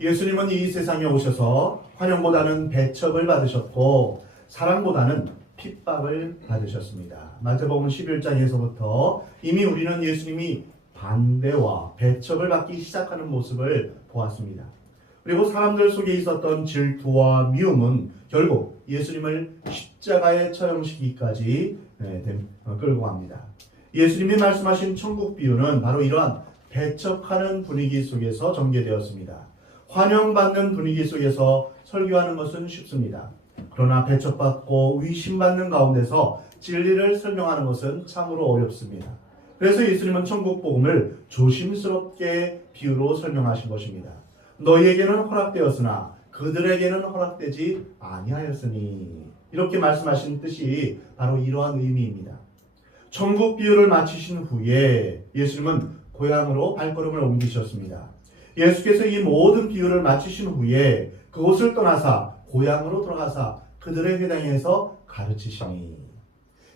예수님은 이 세상에 오셔서 환영보다는 배척을 받으셨고 사랑보다는 핍박을 받으셨습니다. 마태복음 11장에서부터 이미 우리는 예수님이 반대와 배척을 받기 시작하는 모습을 보았습니다. 그리고 사람들 속에 있었던 질투와 미움은 결국 예수님을 십자가에 처형시키기까지 끌고 갑니다. 예수님이 말씀하신 천국 비유는 바로 이러한 배척하는 분위기 속에서 전개되었습니다. 환영받는 분위기 속에서 설교하는 것은 쉽습니다. 그러나 배척받고 의심받는 가운데서 진리를 설명하는 것은 참으로 어렵습니다. 그래서 예수님은 천국 복음을 조심스럽게 비유로 설명하신 것입니다. 너희에게는 허락되었으나 그들에게는 허락되지 아니하였으니, 이렇게 말씀하신 뜻이 바로 이러한 의미입니다. 천국 비유를 마치신 후에 예수님은 고향으로 발걸음을 옮기셨습니다. 예수께서 이 모든 비유를 마치신 후에 그곳을 떠나사 고향으로 돌아가사 그들의 회당에서 가르치시니,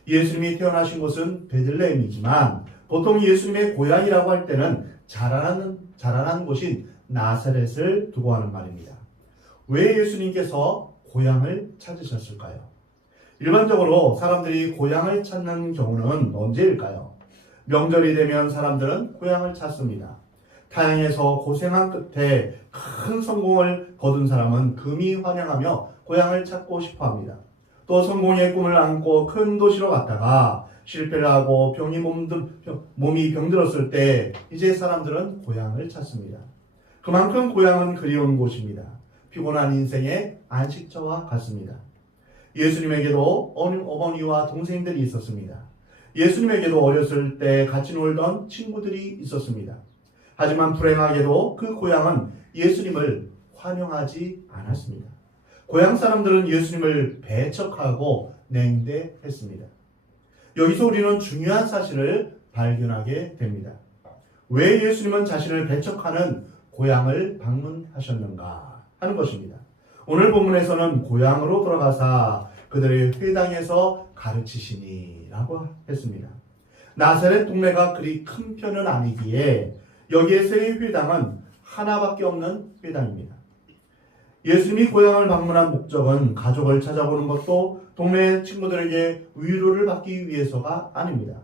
예수님이 태어나신 곳은 베들레헴이지만 보통 예수님의 고향이라고 할 때는 자라난 곳인 나사렛을 두고 하는 말입니다. 왜 예수님께서 고향을 찾으셨을까요? 일반적으로 사람들이 고향을 찾는 경우는 언제일까요? 명절이 되면 사람들은 고향을 찾습니다. 타향에서 고생한 끝에 큰 성공을 거둔 사람은 금이 환영하며 고향을 찾고 싶어 합니다. 또 성공의 꿈을 안고 큰 도시로 갔다가 실패를 하고 몸이 병들었을 때 이제 사람들은 고향을 찾습니다. 그만큼 고향은 그리운 곳입니다. 피곤한 인생의 안식처와 같습니다. 예수님에게도 어머니와 동생들이 있었습니다. 예수님에게도 어렸을 때 같이 놀던 친구들이 있었습니다. 하지만 불행하게도 그 고향은 예수님을 환영하지 않았습니다. 고향 사람들은 예수님을 배척하고 냉대했습니다. 여기서 우리는 중요한 사실을 발견하게 됩니다. 왜 예수님은 자신을 배척하는 고향을 방문하셨는가 하는 것입니다. 오늘 본문에서는 고향으로 돌아가사 그들의 회당에서 가르치시니 라고 했습니다. 나사렛 동네가 그리 큰 편은 아니기에 여기에서의 회당은 하나밖에 없는 회당입니다. 예수님이 고향을 방문한 목적은 가족을 찾아보는 것도 동네 친구들에게 위로를 받기 위해서가 아닙니다.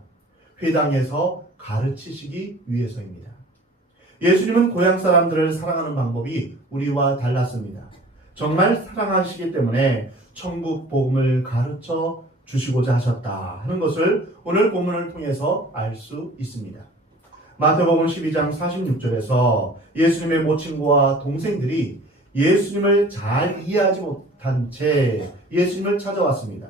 회당에서 가르치시기 위해서입니다. 예수님은 고향 사람들을 사랑하는 방법이 우리와 달랐습니다. 정말 사랑하시기 때문에 천국 복음을 가르쳐 주시고자 하셨다 하는 것을 오늘 본문을 통해서 알 수 있습니다. 마태복음 12장 46절에서 예수님의 모친구와 동생들이 예수님을 잘 이해하지 못한 채 예수님을 찾아왔습니다.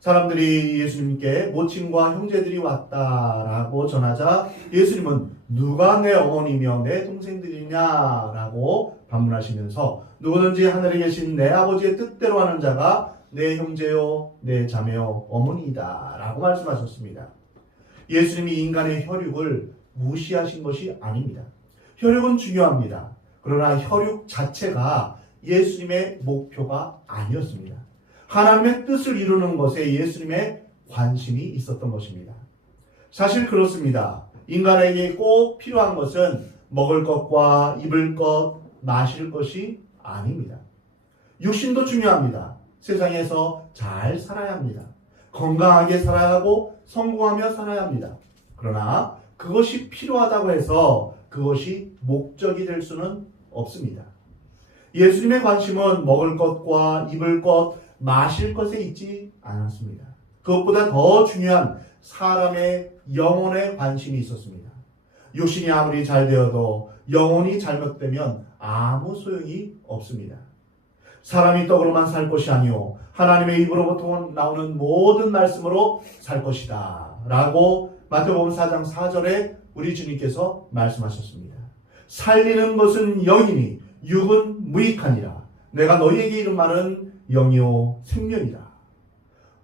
사람들이 예수님께 모친과 형제들이 왔다라고 전하자 예수님은 누가 내 어머니며 내 동생들이냐라고 반문하시면서 누구든지 하늘에 계신 내 아버지의 뜻대로 하는 자가 내 형제요 내 자매요 어머니이다 라고 말씀하셨습니다. 예수님이 인간의 혈육을 무시하신 것이 아닙니다. 혈육은 중요합니다. 그러나 혈육 자체가 예수님의 목표가 아니었습니다. 하나님의 뜻을 이루는 것에 예수님의 관심이 있었던 것입니다. 사실 그렇습니다. 인간에게 꼭 필요한 것은 먹을 것과 입을 것, 마실 것이 아닙니다. 육신도 중요합니다. 세상에서 잘 살아야 합니다. 건강하게 살아야 하고 성공하며 살아야 합니다. 그러나 그것이 필요하다고 해서 그것이 목적이 될 수는 없습니다. 예수님의 관심은 먹을 것과 입을 것, 마실 것에 있지 않았습니다. 그것보다 더 중요한 사람의 영혼에 관심이 있었습니다. 육신이 아무리 잘 되어도 영혼이 잘못되면 아무 소용이 없습니다. 사람이 떡으로만 살 것이 아니요 하나님의 입으로부터 나오는 모든 말씀으로 살 것이다 라고 마태복음 4장 4절에 우리 주님께서 말씀하셨습니다. 살리는 것은 영이니 육은 무익하니라. 내가 너희에게 이른 말은 영이요 생명이라.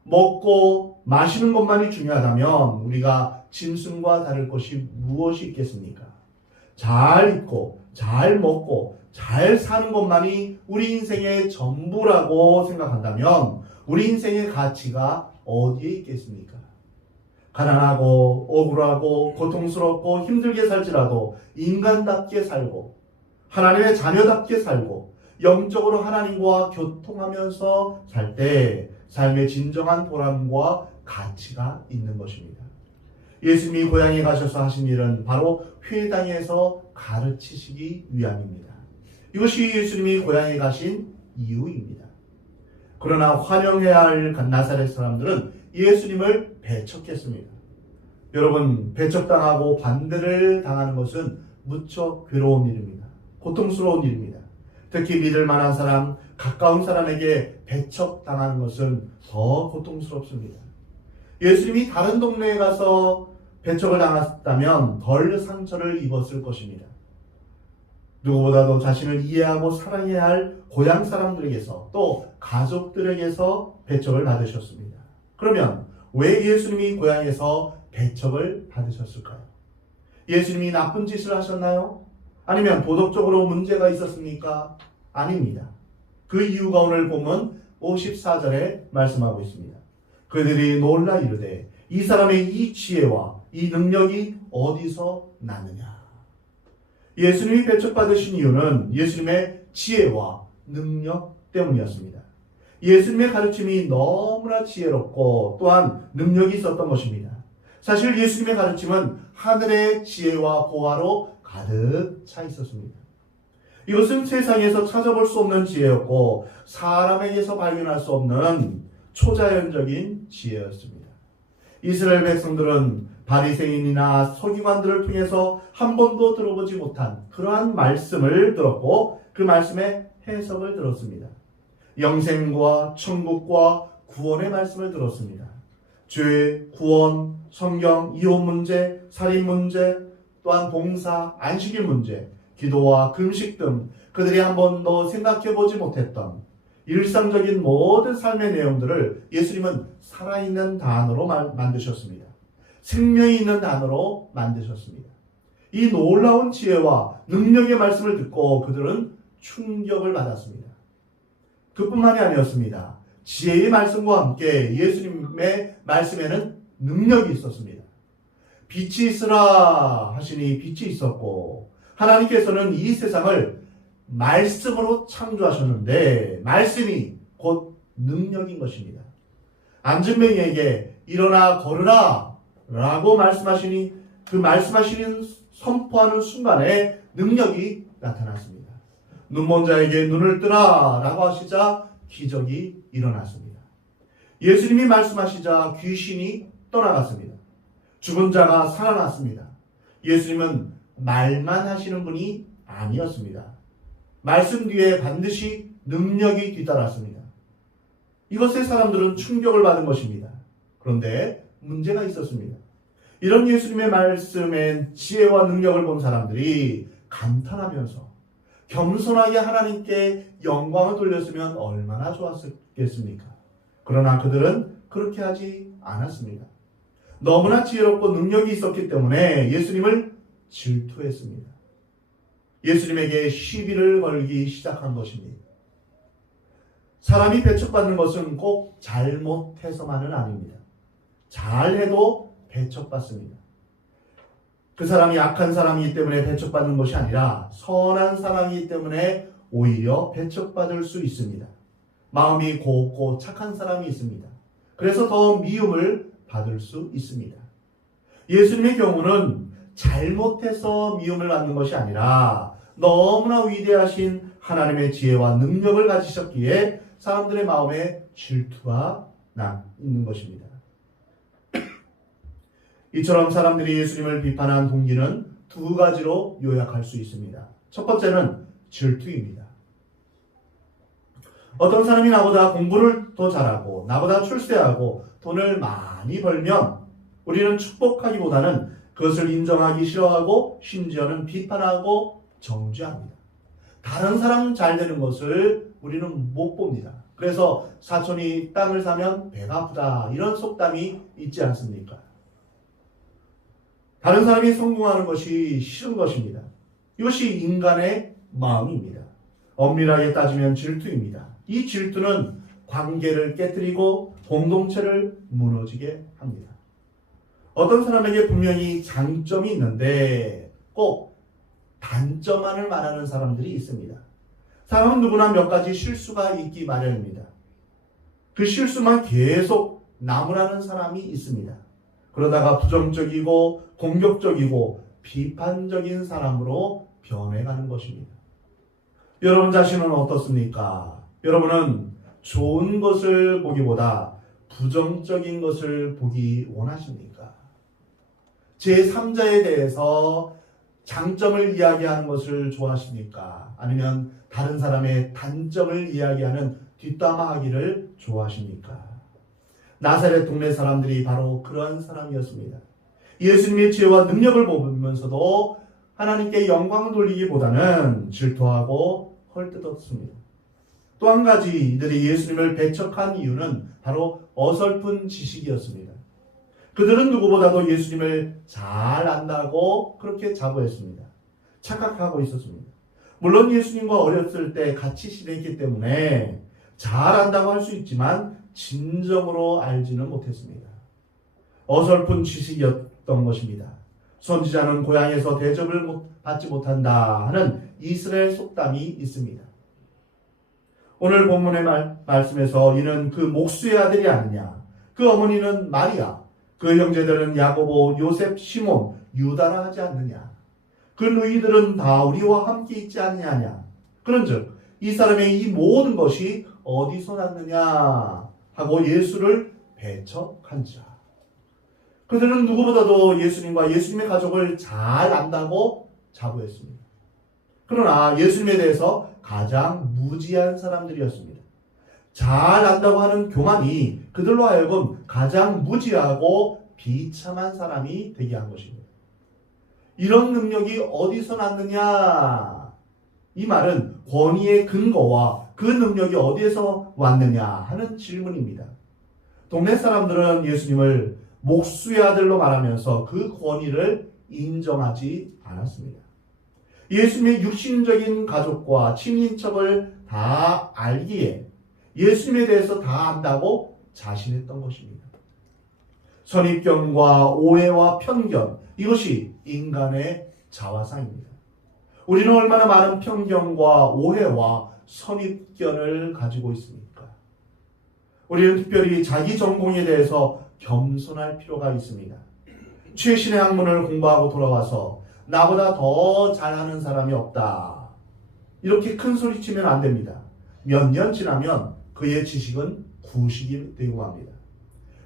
먹고 마시는 것만이 중요하다면 우리가 짐승과 다를 것이 무엇이 있겠습니까? 잘 입고 잘 먹고 잘 사는 것만이 우리 인생의 전부라고 생각한다면 우리 인생의 가치가 어디에 있겠습니까? 가난하고 억울하고 고통스럽고 힘들게 살지라도 인간답게 살고 하나님의 자녀답게 살고 영적으로 하나님과 교통하면서 살 때 삶의 진정한 보람과 가치가 있는 것입니다. 예수님이 고향에 가셔서 하신 일은 바로 회당에서 가르치시기 위함입니다. 이것이 예수님이 고향에 가신 이유입니다. 그러나 환영해야 할 나사렛 사람들은 예수님을 배척했습니다. 여러분, 배척당하고 반대를 당하는 것은 무척 괴로운 일입니다. 고통스러운 일입니다. 특히 믿을 만한 사람, 가까운 사람에게 배척당하는 것은 더 고통스럽습니다. 예수님이 다른 동네에 가서 배척을 당했다면 덜 상처를 입었을 것입니다. 누구보다도 자신을 이해하고 사랑해야 할 고향 사람들에게서 또 가족들에게서 배척을 받으셨습니다. 그러면 왜 예수님이 고향에서 배척을 받으셨을까요? 예수님이 나쁜 짓을 하셨나요? 아니면 도덕적으로 문제가 있었습니까? 아닙니다. 그 이유가 오늘 보면 54절에 말씀하고 있습니다. 그들이 놀라 이르되 이 사람의 이 지혜와 이 능력이 어디서 나느냐? 예수님이 배척받으신 이유는 예수님의 지혜와 능력 때문이었습니다. 예수님의 가르침이 너무나 지혜롭고 또한 능력이 있었던 것입니다. 사실 예수님의 가르침은 하늘의 지혜와 보화로 가득 차 있었습니다. 이것은 세상에서 찾아볼 수 없는 지혜였고 사람에게서 발견할 수 없는 초자연적인 지혜였습니다. 이스라엘 백성들은 바리새인이나 서기관들을 통해서 한 번도 들어보지 못한 그러한 말씀을 들었고 그 말씀의 해석을 들었습니다. 영생과 천국과 구원의 말씀을 들었습니다. 죄, 구원, 성경, 이혼 문제, 살인 문제, 또한 봉사, 안식일 문제, 기도와 금식 등 그들이 한 번도 생각해보지 못했던 일상적인 모든 삶의 내용들을 예수님은 살아있는 단어로 만드셨습니다. 생명이 있는 단어로 만드셨습니다. 이 놀라운 지혜와 능력의 말씀을 듣고 그들은 충격을 받았습니다. 그뿐만이 아니었습니다. 지혜의 말씀과 함께 예수님의 말씀에는 능력이 있었습니다. 빛이 있으라 하시니 빛이 있었고 하나님께서는 이 세상을 말씀으로 창조하셨는데 말씀이 곧 능력인 것입니다. 안진뱅이에게 일어나 걸으라 라고 말씀하시니 그 말씀하시는 선포하는 순간에 능력이 나타났습니다. 눈먼 자에게 눈을 뜨라 라고 하시자 기적이 일어났습니다. 예수님이 말씀하시자 귀신이 떠나갔습니다. 죽은 자가 살아났습니다. 예수님은 말만 하시는 분이 아니었습니다. 말씀 뒤에 반드시 능력이 뒤따랐습니다. 이것에 사람들은 충격을 받은 것입니다. 그런데 문제가 있었습니다. 이런 예수님의 말씀엔 지혜와 능력을 본 사람들이 감탄하면서 겸손하게 하나님께 영광을 돌렸으면 얼마나 좋았겠습니까? 그러나 그들은 그렇게 하지 않았습니다. 너무나 지혜롭고 능력이 있었기 때문에 예수님을 질투했습니다. 예수님에게 시비를 걸기 시작한 것입니다. 사람이 배척받는 것은 꼭 잘못해서만은 아닙니다. 잘해도 배척받습니다. 그 사람이 악한 사람이기 때문에 배척받는 것이 아니라 선한 사람이기 때문에 오히려 배척받을 수 있습니다. 마음이 곱고 착한 사람이 있습니다. 그래서 더 미움을 받을 수 있습니다. 예수님의 경우는 잘못해서 미움을 받는 것이 아니라 너무나 위대하신 하나님의 지혜와 능력을 가지셨기에 사람들의 마음에 질투가 있는 것입니다. 이처럼 사람들이 예수님을 비판한 동기는 두 가지로 요약할 수 있습니다. 첫 번째는 질투입니다. 어떤 사람이 나보다 공부를 더 잘하고 나보다 출세하고 돈을 많이 벌면 우리는 축복하기보다는 그것을 인정하기 싫어하고 심지어는 비판하고 정죄합니다. 다른 사람 잘 되는 것을 우리는 못 봅니다. 그래서 사촌이 땅을 사면 배가 아프다 이런 속담이 있지 않습니까? 다른 사람이 성공하는 것이 싫은 것입니다. 이것이 인간의 마음입니다. 엄밀하게 따지면 질투입니다. 이 질투는 관계를 깨뜨리고 공동체를 무너지게 합니다. 어떤 사람에게 분명히 장점이 있는데 꼭 단점만을 말하는 사람들이 있습니다. 사람은 누구나 몇 가지 실수가 있기 마련입니다. 그 실수만 계속 나무라는 사람이 있습니다. 그러다가 부정적이고 공격적이고 비판적인 사람으로 변해가는 것입니다. 여러분 자신은 어떻습니까? 여러분은 좋은 것을 보기보다 부정적인 것을 보기 원하십니까? 제3자에 대해서 장점을 이야기하는 것을 좋아하십니까? 아니면 다른 사람의 단점을 이야기하는 뒷담화하기를 좋아하십니까? 나사렛 동네 사람들이 바로 그러한 사람이었습니다. 예수님의 지혜와 능력을 보면서도 하나님께 영광을 돌리기보다는 질투하고 헐뜯었습니다. 또 한 가지 이들이 예수님을 배척한 이유는 바로 어설픈 지식이었습니다. 그들은 누구보다도 예수님을 잘 안다고 그렇게 자부했습니다. 착각하고 있었습니다. 물론 예수님과 어렸을 때 같이 지냈기 때문에 잘 안다고 할 수 있지만 진정으로 알지는 못했습니다. 어설픈 지식이었던 것입니다. 선지자는 고향에서 대접을 받지 못한다 하는 이스라엘 속담이 있습니다. 오늘 본문의 말씀에서 이는 그 목수의 아들이 아니냐, 그 어머니는 마리아, 그 형제들은 야고보, 요셉, 시몬, 유다라 하지 않느냐, 그 누이들은 다 우리와 함께 있지 않느냐. 그런즉 이 사람의 이 모든 것이 어디서 났느냐 하고 예수를 배척한 자. 그들은 누구보다도 예수님과 예수님의 가족을 잘 안다고 자부했습니다. 그러나 예수님에 대해서 가장 무지한 사람들이었습니다. 잘 안다고 하는 교만이 그들로 하여금 가장 무지하고 비참한 사람이 되게 한 것입니다. 이런 능력이 어디서 났느냐? 이 말은 권위의 근거와 그 능력이 어디에서 왔느냐 하는 질문입니다. 동네 사람들은 예수님을 목수의 아들로 말하면서 그 권위를 인정하지 않았습니다. 예수님의 육신적인 가족과 친인척을 다 알기에 예수님에 대해서 다 안다고 자신했던 것입니다. 선입견과 오해와 편견, 이것이 인간의 자화상입니다. 우리는 얼마나 많은 편견과 오해와 선입견을 가지고 있습니까? 우리는 특별히 자기 전공에 대해서 겸손할 필요가 있습니다. 최신의 학문을 공부하고 돌아와서 나보다 더 잘하는 사람이 없다, 이렇게 큰 소리 치면 안 됩니다. 몇 년 지나면 그의 지식은 구식이 되고 합니다.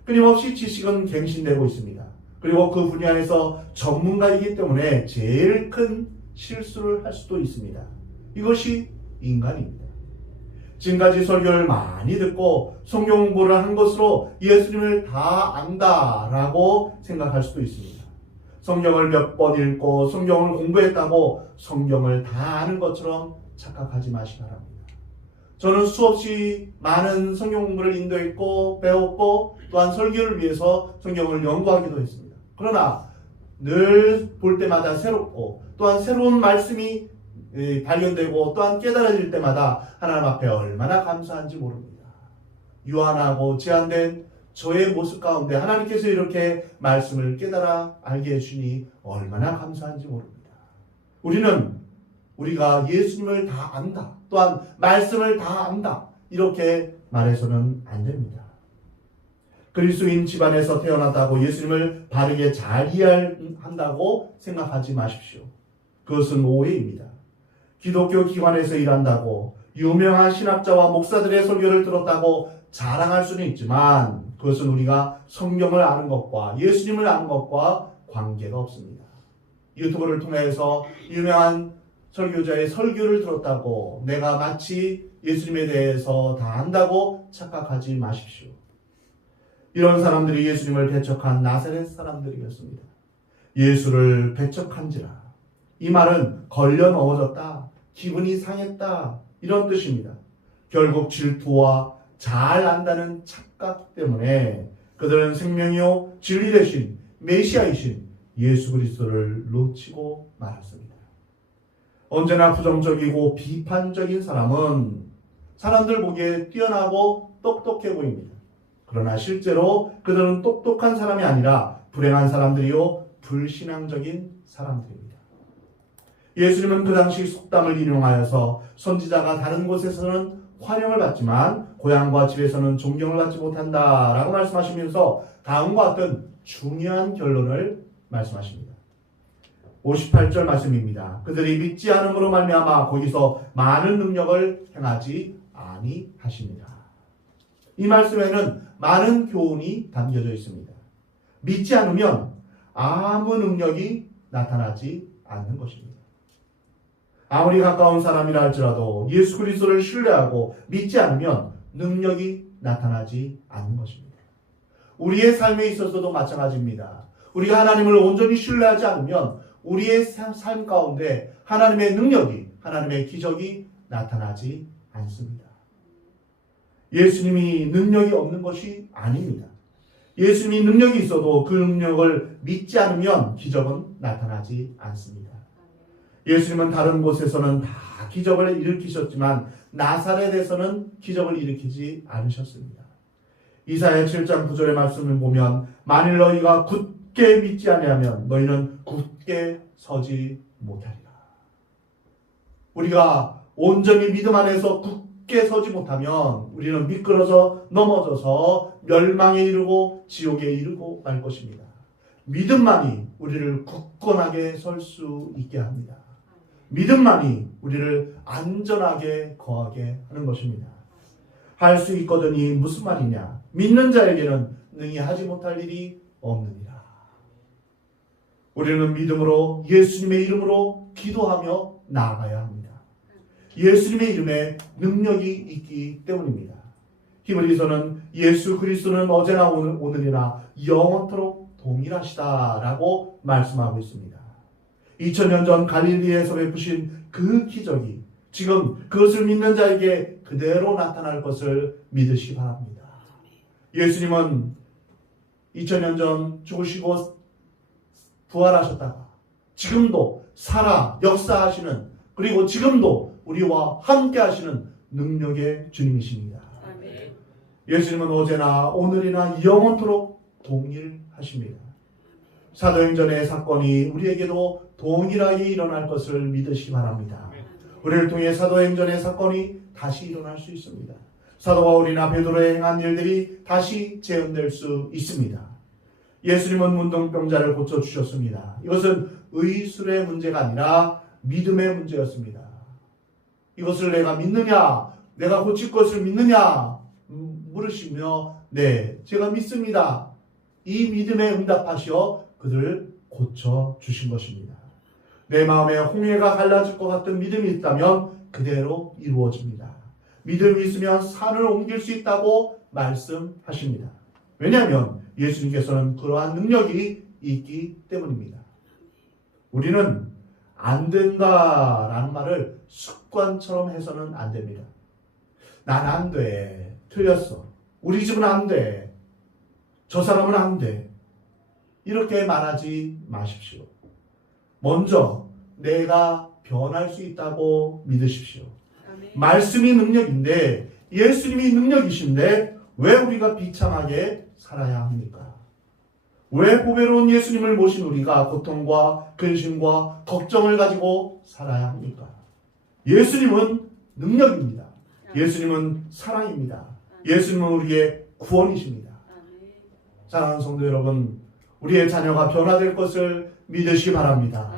끊임없이 지식은 갱신되고 있습니다. 그리고 그 분야에서 전문가이기 때문에 제일 큰 실수를 할 수도 있습니다. 이것이 인간입니다. 지금까지 설교를 많이 듣고 성경 공부를 한 것으로 예수님을 다 안다라고 생각할 수도 있습니다. 성경을 몇 번 읽고 성경을 공부했다고 성경을 다 아는 것처럼 착각하지 마시기 바랍니다. 저는 수없이 많은 성경 공부를 인도했고 배웠고 또한 설교를 위해서 성경을 연구하기도 했습니다. 그러나 늘 볼 때마다 새롭고 또한 새로운 말씀이 발견되고 또한 깨달아질 때마다 하나님 앞에 얼마나 감사한지 모릅니다. 유한하고 제한된 저의 모습 가운데 하나님께서 이렇게 말씀을 깨달아 알게 해주니 얼마나 감사한지 모릅니다. 우리가 예수님을 다 안다, 또한 말씀을 다 안다, 이렇게 말해서는 안 됩니다. 그리스도인 집안에서 태어났다고 예수님을 바르게 잘 이해한다고 생각하지 마십시오. 그것은 오해입니다. 기독교 기관에서 일한다고 유명한 신학자와 목사들의 설교를 들었다고 자랑할 수는 있지만 그것은 우리가 성경을 아는 것과 예수님을 아는 것과 관계가 없습니다. 유튜브를 통해서 유명한 설교자의 설교를 들었다고 내가 마치 예수님에 대해서 다 안다고 착각하지 마십시오. 이런 사람들이 예수님을 배척한 나사렛 사람들이었습니다. 예수를 배척한지라. 이 말은 걸려 넘어졌다, 기분이 상했다, 이런 뜻입니다. 결국 질투와 잘 안다는 착각 때문에 그들은 생명이요 진리 되신 메시아이신 예수 그리스도를 놓치고 말았습니다. 언제나 부정적이고 비판적인 사람은 사람들 보기에 뛰어나고 똑똑해 보입니다. 그러나 실제로 그들은 똑똑한 사람이 아니라 불행한 사람들이요 불신앙적인 사람들입니다. 예수님은 그 당시 속담을 인용하여서 선지자가 다른 곳에서는 환영을 받지만 고향과 집에서는 존경을 받지 못한다라고 말씀하시면서 다음과 같은 중요한 결론을 말씀하십니다. 58절 말씀입니다. 그들이 믿지 않음으로 말미암아 거기서 많은 능력을 행하지 아니하십니다. 이 말씀에는 많은 교훈이 담겨져 있습니다. 믿지 않으면 아무 능력이 나타나지 않는 것입니다. 아무리 가까운 사람이라 할지라도 예수 그리스도를 신뢰하고 믿지 않으면 능력이 나타나지 않는 것입니다. 우리의 삶에 있어서도 마찬가지입니다. 우리가 하나님을 온전히 신뢰하지 않으면 우리의 삶 가운데 하나님의 능력이, 하나님의 기적이 나타나지 않습니다. 예수님이 능력이 없는 것이 아닙니다. 예수님이 능력이 있어도 그 능력을 믿지 않으면 기적은 나타나지 않습니다. 예수님은 다른 곳에서는 다 기적을 일으키셨지만 나사렛에서는 기적을 일으키지 않으셨습니다. 이사야 7장 9절의 말씀을 보면 만일 너희가 굳게 믿지 아니하면 너희는 굳게 서지 못하리라. 우리가 온전히 믿음 안에서 굳게 서지 못하면 우리는 미끄러져 넘어져서 멸망에 이르고 지옥에 이르고 말 것입니다. 믿음만이 우리를 굳건하게 설 수 있게 합니다. 믿음만이 우리를 안전하게 거하게 하는 것입니다. 할 수 있거든이 무슨 말이냐? 믿는 자에게는 능히 하지 못할 일이 없느니라. 우리는 믿음으로 예수님의 이름으로 기도하며 나아가야 합니다. 예수님의 이름에 능력이 있기 때문입니다. 히브리서는 예수 그리스도는 어제나 오늘이나 영원토록 동일하시다라고 말씀하고 있습니다. 2000년 전 갈릴리에서 베푸신 그 기적이 지금 그것을 믿는 자에게 그대로 나타날 것을 믿으시기 바랍니다. 예수님은 2000년 전 죽으시고 부활하셨다가 지금도 살아 역사하시는, 그리고 지금도 우리와 함께 하시는 능력의 주님이십니다. 아멘. 예수님은 어제나 오늘이나 영원토록 동일하십니다. 사도행전의 사건이 우리에게도 동일하게 일어날 것을 믿으시기 바랍니다. 우리를 통해 사도행전의 사건이 다시 일어날 수 있습니다. 사도 바울이나 베드로의 행한 일들이 다시 재현될 수 있습니다. 예수님은 문둥병자를 고쳐주셨습니다. 이것은 의술의 문제가 아니라 믿음의 문제였습니다. 이것을 내가 믿느냐, 내가 고칠 것을 믿느냐 물으시며 네, 제가 믿습니다. 이 믿음에 응답하시어 그들을 고쳐주신 것입니다. 내 마음에 홍해가 갈라질 것 같은 믿음이 있다면 그대로 이루어집니다. 믿음이 있으면 산을 옮길 수 있다고 말씀하십니다. 왜냐하면 예수님께서는 그러한 능력이 있기 때문입니다. 우리는 안 된다라는 말을 습관처럼 해서는 안 됩니다. 난 안 돼. 틀렸어. 우리 집은 안 돼. 저 사람은 안 돼. 이렇게 말하지 마십시오. 먼저 내가 변할 수 있다고 믿으십시오. 아멘. 말씀이 능력인데, 예수님이 능력이신데 왜 우리가 비참하게 살아야 합니까? 왜 보배로운 예수님을 모신 우리가 고통과 근심과 걱정을 가지고 살아야 합니까? 예수님은 능력입니다. 예수님은 사랑입니다. 예수님은 우리의 구원이십니다. 사랑하는 성도 여러분, 우리의 자녀가 변화될 것을 믿으시기 바랍니다.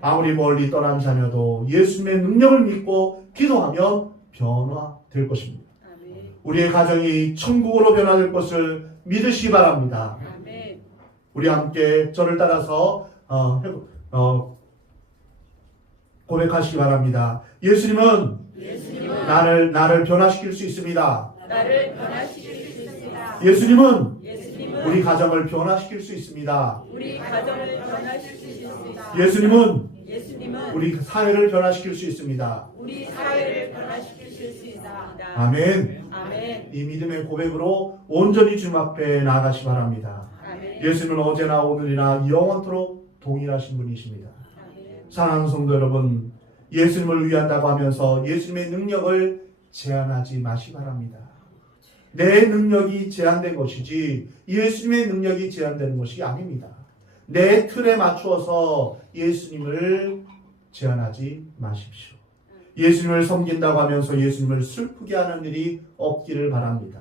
아무리 멀리 떠난 자녀도 예수님의 능력을 믿고 기도하면 변화될 것입니다. 우리의 가정이 천국으로 변화될 것을 믿으시기 바랍니다. 우리 함께 저를 따라서 고백하시기 바랍니다. 예수님은 나를 변화시킬 수 있습니다. 예수님은 우리 가정을 변화시킬 수 있습니다. 예수님은 우리 사회를 변화시킬 수 있습니다. 아멘. 이 믿음의 고백으로 온전히 주님 앞에 나아가시기 바랍니다. 예수님은 어제나 오늘이나 영원토록 동일하신 분이십니다. 사랑하는 성도 여러분, 예수님을 위한다고 하면서 예수님의 능력을 제한하지 마시기 바랍니다. 내 능력이 제한된 것이지 예수님의 능력이 제한되는 것이 아닙니다. 내 틀에 맞추어서 예수님을 제한하지 마십시오. 예수님을 섬긴다고 하면서 예수님을 슬프게 하는 일이 없기를 바랍니다.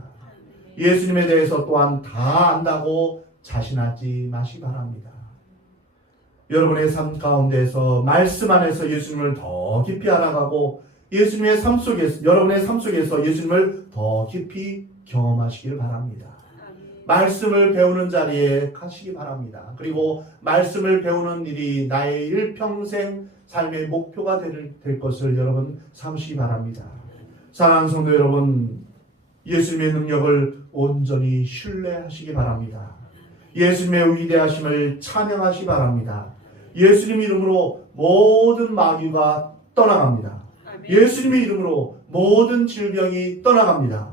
예수님에 대해서 또한 다 안다고 자신하지 마시기 바랍니다. 여러분의 삶 가운데서 말씀 안에서 예수님을 더 깊이 알아가고 예수님의 삶 속에서, 여러분의 삶 속에서 예수님을 더 깊이 경험하시길 바랍니다. 말씀을 배우는 자리에 가시기 바랍니다. 그리고 말씀을 배우는 일이 나의 일평생 삶의 목표가 될 것을 여러분 삼시기 바랍니다. 사랑하는 성도 여러분, 예수님의 능력을 온전히 신뢰하시기 바랍니다. 예수님의 위대하심을 찬양하시기 바랍니다. 예수님 이름으로 모든 마귀가 떠나갑니다. 예수님의 이름으로 모든 질병이 떠나갑니다.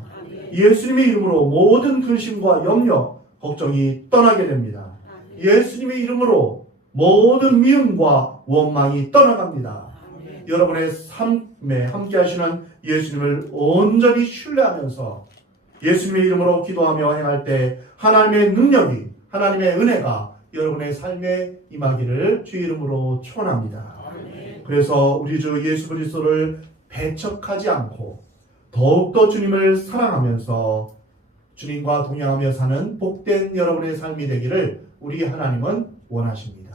예수님의 이름으로 모든 근심과 염려, 걱정이 떠나게 됩니다. 예수님의 이름으로 모든 미움과 원망이 떠나갑니다. 여러분의 삶에 함께 하시는 예수님을 온전히 신뢰하면서 예수님의 이름으로 기도하며 행할 때 하나님의 능력이, 하나님의 은혜가 여러분의 삶에 임하기를 주 이름으로 축원합니다. 그래서 우리 주 예수 그리스도를 배척하지 않고 더욱더 주님을 사랑하면서 주님과 동행하며 사는 복된 여러분의 삶이 되기를 우리 하나님은 원하십니다.